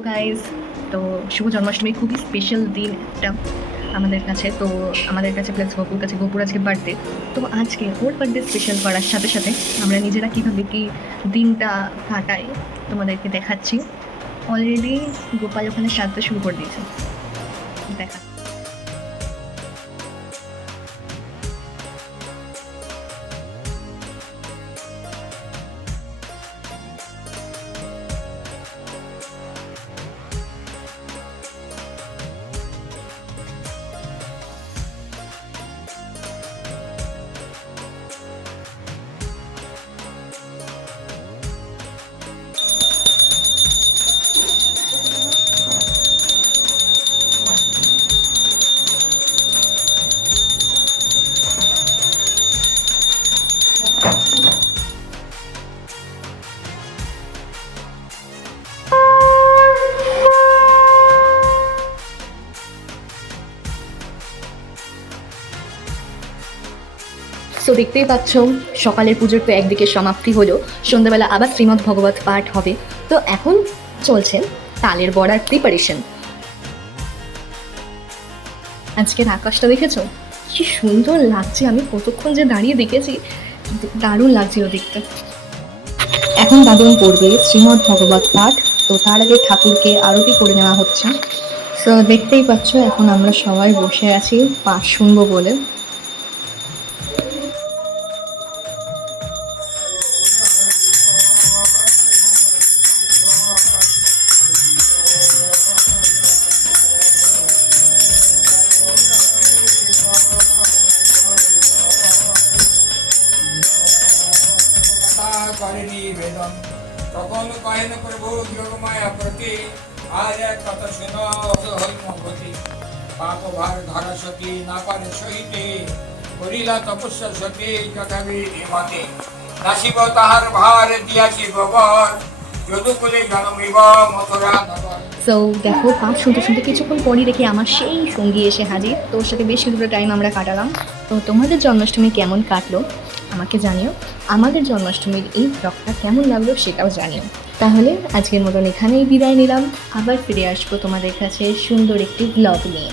Hello guys. তো শুভ জন্মাষ্টমী খুবই special দিন একটা আমাদের কাছে। তো আমাদের কাছে প্লাস গপুর কাছে, গপুর আজকে বার্থডে। তো আজকে ওর বার্থডে স্পেশাল করার সাথে সাথে আমরা নিজেরা কীভাবে কি দিনটা কাটাই তোমাদেরকে দেখাচ্ছি। অলরেডি গোপাল ওখানে সাজতে শুরু করে দিয়েছে, দেখা। তো দেখতেই পাচ্ছ সকালের পুজোর তো একদিকে সমাপ্তি হলো, সন্ধ্যাবেলা আবার শ্রীমদ্ ভগবত পাঠ হবে। তো এখন চলছে তালের বড়ার প্রিপারেশন। আজকের আকাশটা দেখেছো কি সুন্দর লাগছে, আমি কতক্ষণ যে দাঁড়িয়ে দেখেছি, দারুণ লাগছিল দেখতে। এখন দাদুন পড়বে শ্রীমদ্ ভগবত পাঠ। তো তার আগে ঠাকুরকে আরতি করে নেওয়া হচ্ছে। তো দেখতেই পাচ্ছ এখন আমরা সবাই বসে আছি পাঠ শুনবো বলে। নিবেদন তখন কহেন প্রভু যোগমায়া প্রতি আর এক কথা শুনো হইমতি পাপ ভার ধরা সতী না পারে সহিতে করিলা তপস্যা সতী যথাবিধি মতে নাসিব তাহার ভার দিয়াছি গোবর যদুকুলে জন্মিব মথুরা নগর। সো দেখো পাঠ শুনতে শুনতে কিছুক্ষণ পরই দেখি আমার সেই সঙ্গী এসে হাজির। তো ওর সাথে বেশ কিছুটা টাইম আমরা কাটালাম। তো তোমাদের জন্মাষ্টমী কেমন কাটলো আমাকে জানিও, আমাদের জন্মাষ্টমীর এই ব্লগটা কেমন লাগলো সেটাও জানিও। তাহলে আজকের মতন এখানেই বিদায় নিলাম, আবার ফিরে আসবো তোমাদের কাছে সুন্দর একটি ব্লগ নিয়ে।